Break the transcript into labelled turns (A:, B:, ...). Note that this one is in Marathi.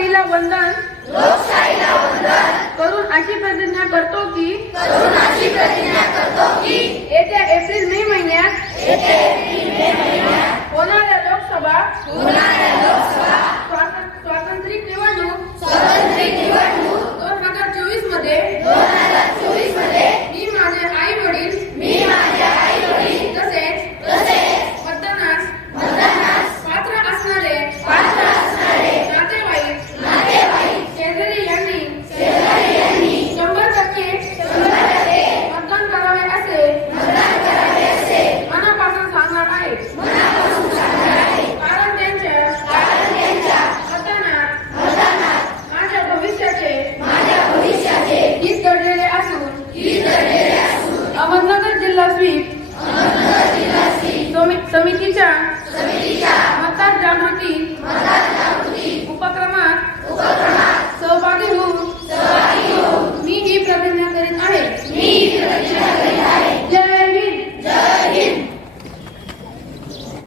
A: लोकशाहीला वंदन लोकशाहीला वंदन करून अशी प्रतिज्ञा करतो की करून अशी प्रतिज्ञा करतो की येत्या एप्रिल मे महिन्यात येत्या एप्रिल मे महिन्यात होणाऱ्या लोकसभा होणाऱ्या Semedia Makan dan Rutin